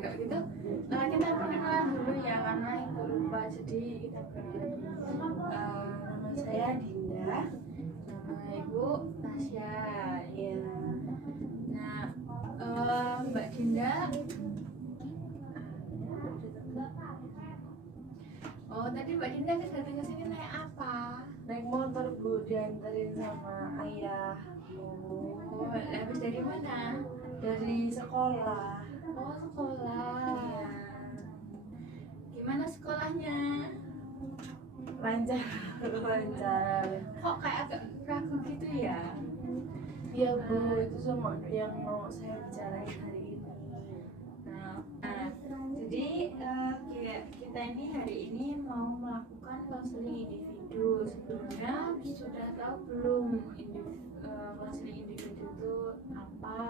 kalau gitu kita perkenalan dulu ya karena ibu lupa, jadi kita perkenalan dulu. Nama saya Dinda, nama ibu Tasya ya. Nah, Mbak Dinda, oh tadi Mbak Dinda kan datang ke sini naik apa? Naik motor Bu, dianterin sama ayah. Oh, habis dari mana? Dari sekolah. Oh, sekolah. Iya. Gimana sekolahnya? Lancar. Lancar. Kok kayak agak ragu gitu ya? Iya Bu, itu semua yang mau saya bicarain hari ini. Nah, jadi kita ini hari ini mau melakukan konseling individu. Sebelumnya sudah tahu belum konseling individu itu apa?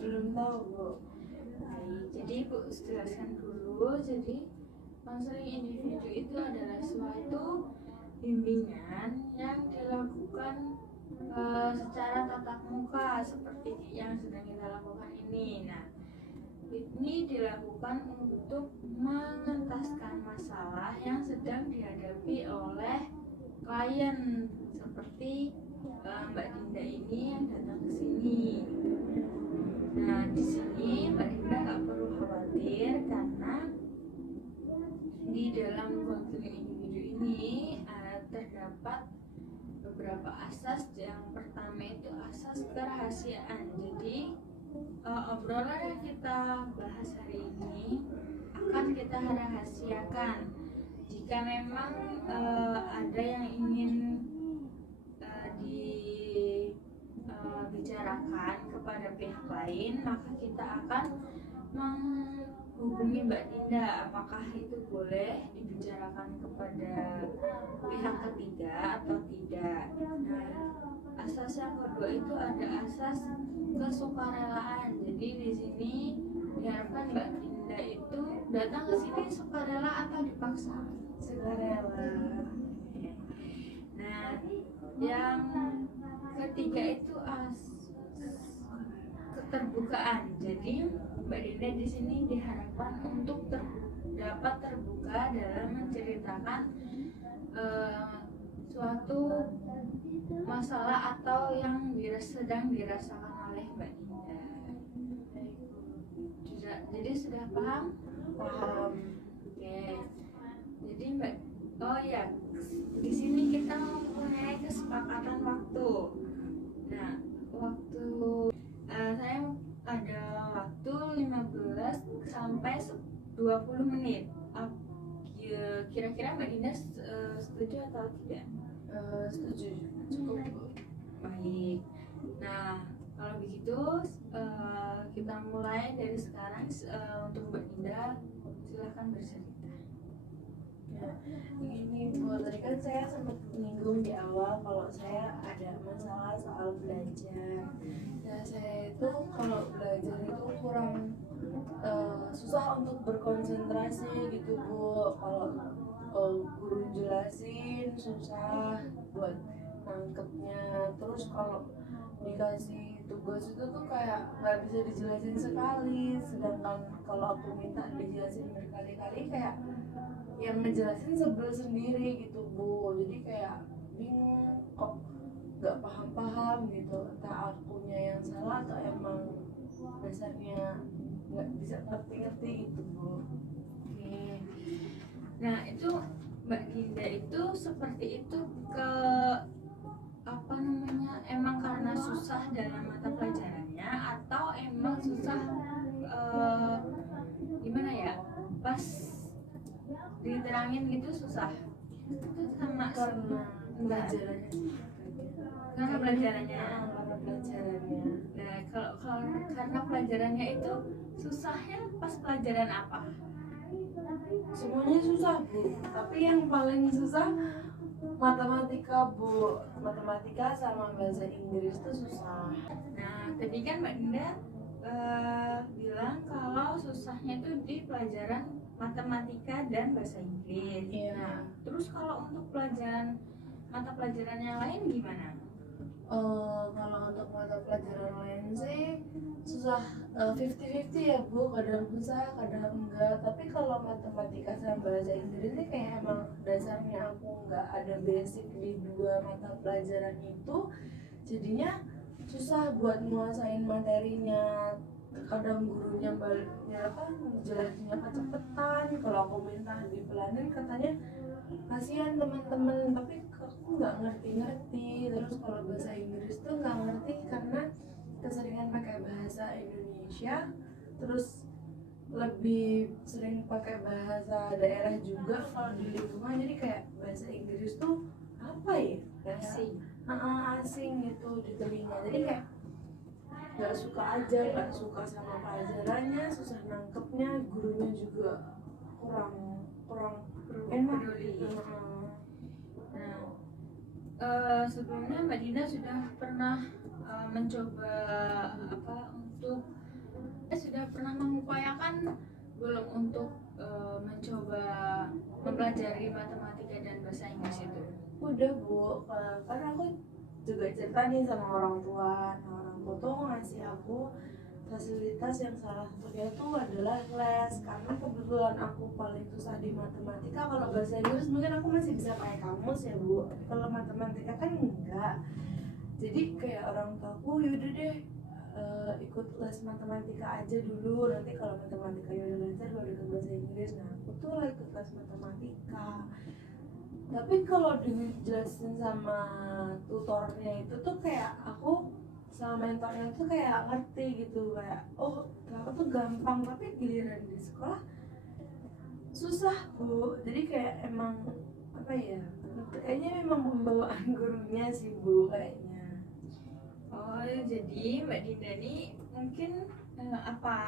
Belum tahu Bu. Baik, jadi Bu jelaskan dulu. Jadi konseling individu itu adalah suatu bimbingan yang dilakukan secara tatap muka seperti yang sedang kita lakukan ini. Nah, ini dilakukan untuk mengentaskan masalah yang sedang dihadapi oleh klien seperti Mbak Dinda ini yang datang ke sini. Nah, di sini Mbak Dinda nggak perlu khawatir karena di dalam konseling individu ini terdapat beberapa asas. Yang pertama itu asas kerahasiaan. Jadi obrolan yang kita bahas hari ini akan kita rahasiakan. Jika memang ada yang ingin dibicarakan kepada pihak lain, maka kita akan menghubungi Mbak Dinda apakah itu boleh dibicarakan kepada pihak ketiga atau tidak. Nah, asas yang kedua itu ada asas kesukarelaan. Jadi di sini diharapkan Mbak Dinda itu datang ke sini sukarela atau dipaksa? Sukarela. Nah, yang ketiga itu keterbukaan. Jadi Mbak Dinda di sini diharapkan untuk dapat terbuka dalam menceritakan suatu masalah atau yang sedang dirasakan oleh Mbak Dinda. Jadi sudah paham? Paham. Oke. Jadi Mbak, oh ya, di sini kita mempunyai kesepakatan waktu. Nah, waktu saya ada waktu 15 sampai 20 menit. Kira-kira Mbak Dinda setuju atau tidak? Setuju. Cukup Bu. Baik. Nah, kalau begitu kita mulai dari sekarang. Untuk Mbak Dinda, silahkan bercerita. Ya, ini Bu, tadi kan saya sempat menyinggung di awal kalau saya ada masalah soal belajar. Nah, saya itu kalau belajar itu kurang susah untuk berkonsentrasi gitu Bu. Kalau guru jelasin susah buat nangkepnya. Terus kalau dikasih tugas itu tuh kayak nggak bisa dijelasin sekali, sedangkan kalau aku minta dijelasin berkali-kali kayak yang ngejelasin sebel sendiri gitu Bu. Jadi kayak bingung kok nggak paham-paham gitu, entah akunya yang salah atau emang dasarnya nggak bisa ngerti-ngerti gitu Bu. Oke. Nah, itu Mbak Dinda itu seperti itu emang karena susah dalam mata pelajarannya atau emang susah gimana ya, pas diterangin gitu susah? Itu sama Karena pelajarannya karena pelajarannya. karena pelajarannya Nah, kalau karena pelajarannya itu susahnya pas pelajaran apa? semuanya susah Bu, tapi yang paling susah matematika Bu. Matematika sama bahasa Inggris itu susah. Nah, tadi kan Mbak Dinda bilang kalau susahnya itu di pelajaran matematika dan bahasa Inggris. Iya. Nah, terus kalau untuk mata pelajaran yang lain gimana? Kalau untuk mata pelajaran lain sih susah, 50-50 ya Bu, kadang susah kadang enggak. Tapi kalau matematika sama bahasa Inggris sih kayak emang dasarnya aku nggak ada basic di dua mata pelajaran itu, jadinya susah buat nguasain materinya. Kadang gurunya baliknya apa jelasinnya kecepatan, kalau aku minta dipelanin katanya kasihan teman-teman, tapi aku nggak ngerti-ngerti. Terus kalau bahasa Inggris tuh nggak ngerti karena keseringan pakai bahasa Indonesia, terus lebih sering pakai bahasa daerah juga kalau di lingkungan, jadi kayak bahasa Inggris tuh apa ya, kayak Asing. asing gitu di telinga, jadi kayak nggak suka aja, nggak suka sama pelajarannya, susah nangkepnya, gurunya juga kurang kurang enak Peduli. gitu. Nah, sebelumnya Mbak Dina sudah pernah mencoba apa untuk sudah pernah mengupayakan belum untuk mencoba mempelajari matematika dan bahasa Inggris itu? Udah Bu, karena aku juga cerita nih sama orang tua. Nah, orang tua tuh ngasih aku fasilitas yang salah satunya tuh adalah les, karena kebetulan aku paling susah di matematika. Kalau bahasa Inggris mungkin aku masih bisa pakai kamus ya Bu, kalau matematika kan enggak. Jadi kayak orang tuaku yaudah deh, ikut les matematika aja dulu, nanti kalau matematika udah lancar baru ikut bahasa Inggris. Nah aku tuh ikut les matematika, tapi kalau dijelasin sama tutornya itu tuh kayak aku sama mentornya tuh kayak ngerti gitu, kayak oh ternyata tuh gampang, tapi giliran di sekolah susah Bu. Jadi kayak emang apa ya, kayaknya memang pembawaan gurunya sih Bu kayaknya. Oh, jadi Mbak Dina ini mungkin apa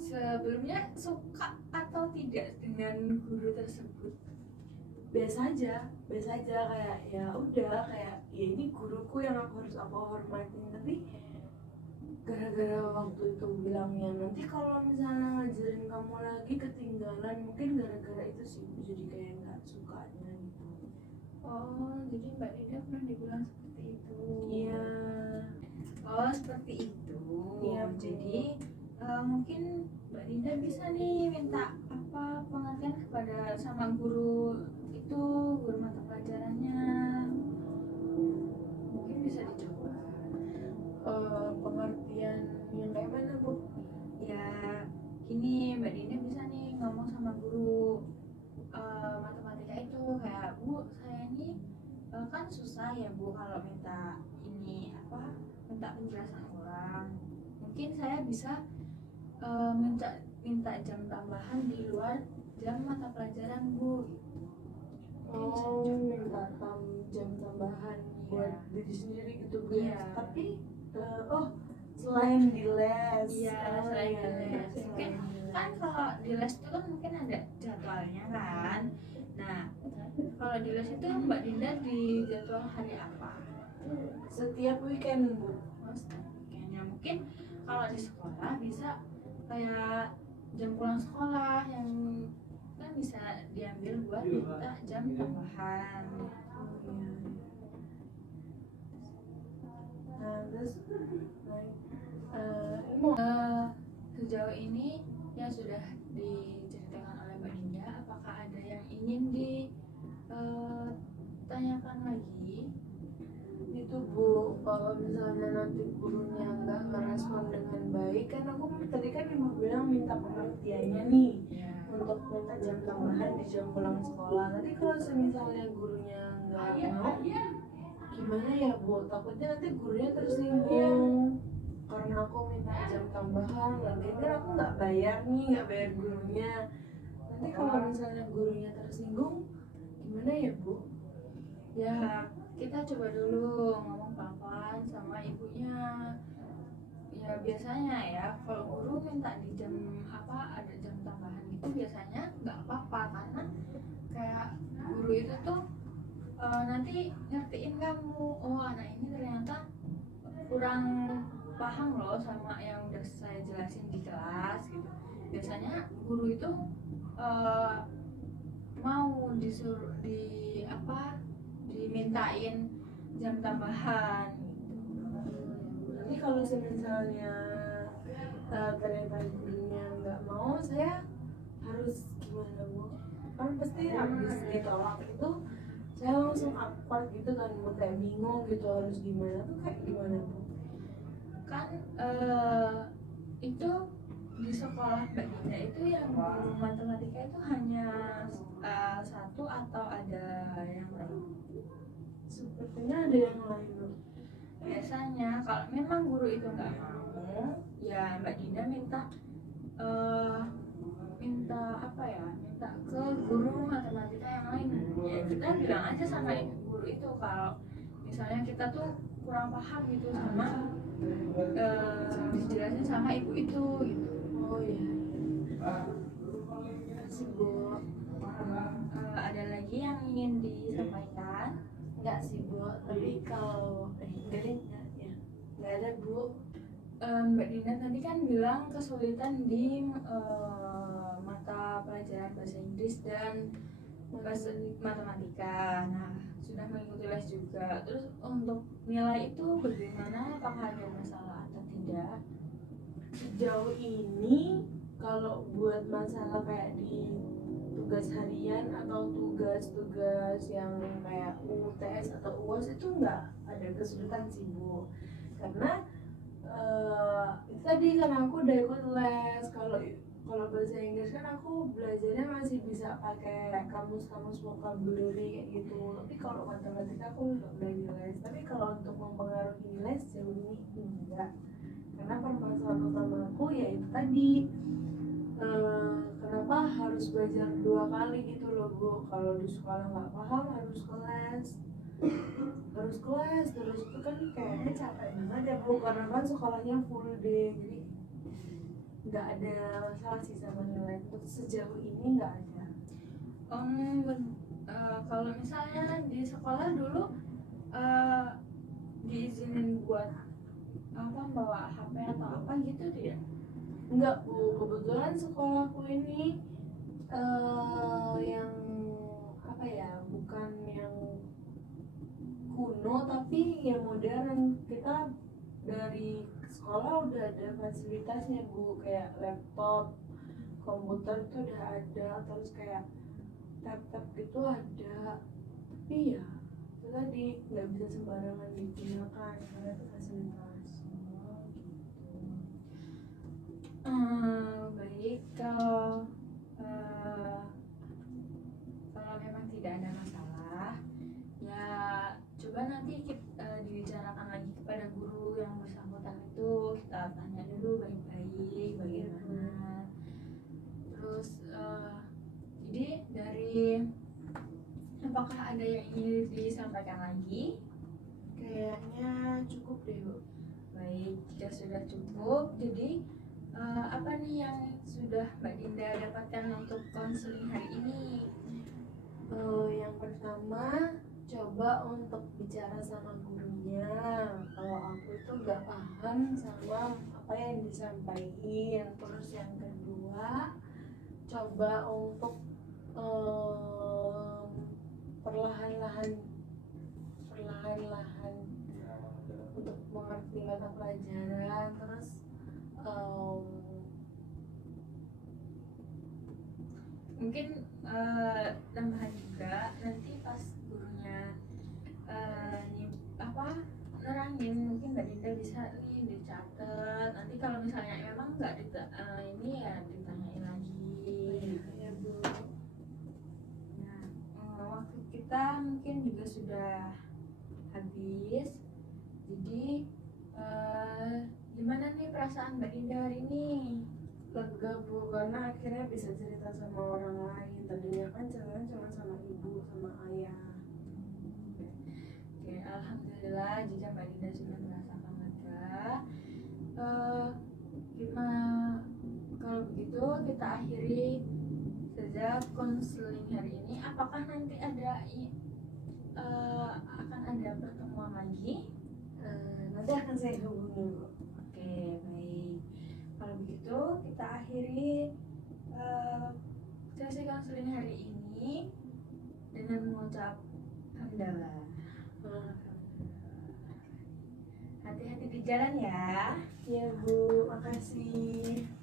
sebelumnya suka atau tidak dengan guru tersebut? Biasa aja kayak ya udah, kayak ya ini guruku yang harus aku hormatin. Tapi gara-gara waktu itu bilangnya nanti kalau misalnya ngajarin kamu lagi ketinggalan, mungkin gara-gara itu sih jadi kayak nggak sukanya gitu. Oh, jadi Mbak Dina pernah dibilang seperti itu. Iya. Oh, seperti itu. Iya, Bu. Jadi mungkin Mbak Dinda bisa nih minta apa pengertian kepada sama guru itu, guru mata pelajarannya. Mungkin bisa dicoba. Pengertian yang kayak mana Bu? Ya, gini Mbak Dinda bisa nih ngomong sama guru matematika itu kayak Bu, saya ini kan susah ya Bu kalau minta ini apa minta penjelasan orang. Mungkin saya bisa minta jam tambahan di luar jam mata pelajaran Bu. Oh, minta jam tambahan buat diri sendiri gitu Bu. Iya. Tapi selain di les. Iya, selain di les. Mungkin kan kalau di les itu kan mungkin ada jadwalnya kan. Nah, kalau di les itu Mbak Dinda di jadwal hari apa? Setiap weekend Bu. Kayaknya mungkin kalau di sekolah bisa kayak jam pulang sekolah yang kan bisa diambil buat minta jam tambahan. Nah, terus Sejauh ini yang sudah diceritakan oleh Mbak Dinda, apakah ada yang ingin ditanyakan lagi? itu Bu, kalau misalnya nanti gurunya nggak merespon dengan baik, kan aku tadi kan ibu bilang minta pengertiannya nih untuk minta jam tambahan di jam pulang sekolah. Tadi kalau misalnya gurunya nggak mau, gimana ya Bu? Takutnya nanti gurunya tersinggung karena aku minta jam tambahan, lagian kan aku nggak bayar nih, nggak bayar gurunya. Nanti kalau misalnya gurunya tersinggung, gimana ya Bu? Ya, kita coba dulu ngomong pelan-pelan sama ibunya. Ya biasanya ya kalau guru minta di jam apa ada jam tambahan gitu biasanya nggak apa-apa, karena kayak guru itu tuh nanti ngertiin kamu, oh anak ini ternyata kurang paham loh sama yang udah saya jelasin di kelas gitu. Biasanya guru itu mau disuruh dimintain jam tambahan. Jadi kalau misalnya ternyata gurunya nggak mau, saya harus gimana Bu? Kan pasti habis ditolak itu saya langsung awkward gitu kan, kayak bingung gitu harus gimana tuh, kayak gimana Bu? Kan itu di sekolah Mbak Dinda itu yang guru matematika itu hanya satu atau ada yang lain? Sepertinya ada yang lain Bu. Biasanya kalau memang guru itu nggak mau, ya Mbak Dinda minta apa ya, minta ke guru matematika yang lain. Ya kita bilang aja sama guru itu kalau misalnya kita tuh kurang paham gitu sama dijelasin sama ibu itu gitu. Oh iya. Makasih Bu. Ada lagi yang ingin disampaikan? Enggak sih Bu, tapi kalau enggak deh, enggak ya. Enggak ada Bu. Mbak Dina tadi kan bilang kesulitan di mata pelajaran bahasa Inggris dan matematika. Nah, sudah mengikuti les juga. Terus untuk nilai itu bagaimana? Apakah ada masalah atau tidak? Sejauh ini kalau buat masalah kayak di tugas harian atau tugas-tugas yang kayak UTS atau UAS itu nggak ada kesulitan sih Bu, karena itu tadi kan aku udah ikut les. Kalau bahasa Inggris kan aku belajarnya masih bisa pakai kamus-kamus vocabulary kayak gitu, tapi kalau matematika aku nggak belajar les. Tapi kalau untuk mempengaruhi nilai sejauh ini enggak, karena permasalahan utama aku ya itu tadi, kenapa harus belajar 2 kali gitu loh Bu. Kalau di sekolah nggak paham harus kelas terus itu kan kayaknya capek banget ya Bu, karena kan sekolahnya full day. Jadi nggak ada masalah sih sama nilai untuk sejauh ini, nggak ada. Kalau misalnya di sekolah dulu diizinin buat apa, bawa HP atau apa gitu tidak? Enggak Bu, kebetulan sekolahku ini yang apa ya, bukan yang kuno tapi yang modern. Kita dari sekolah udah ada fasilitasnya Bu, kayak laptop, komputer itu udah ada, terus kayak tab-tab gitu ada. Tapi ya itu tadi nggak bisa sembarangan digunakan karena itu fasilitas. Baik, kalau memang tidak ada masalah, ya coba nanti kita dibicarakan lagi kepada guru yang bersangkutan itu, kita tanya dulu baik-baik bagaimana. Terus jadi dari apakah ada yang ingin disampaikan lagi? Kayaknya cukup deh Bu. Baik, jika sudah cukup, jadi apa nih yang sudah Mbak Dinda dapatkan untuk konseling hari ini? Yang pertama, coba untuk bicara sama gurunya kalau aku itu nggak paham sama apa yang disampaikan. Terus yang kedua, coba untuk perlahan-lahan untuk mengerti mata pelajaran. Terus mungkin tambahan juga, nanti pas gurunya nerangin, mungkin Mbak Dinda bisa nih dicatat. Nanti kalau misalnya memang nggak ini ya ditanyain lagi. ya Bu. Nah, waktu kita mungkin juga sudah habis. Jadi gimana nih perasaan Mbak Dinda hari ini? Lega Bu, karena akhirnya bisa cerita sama orang lain. Tadinya kan cerita cuma sama ibu sama ayah. Oke, alhamdulillah jika Mbak Dinda sudah merasakan lega. Gimana kalau begitu kita akhiri saja konseling hari ini. Apakah nanti akan ada pertemuan lagi? Nanti akan saya hubungi Bu. Oke, baik. Kalau begitu kita akhiri sesi konseling hari ini dengan mengucap hamdalah. hati-hati jalan ya. Ya Bu, makasih.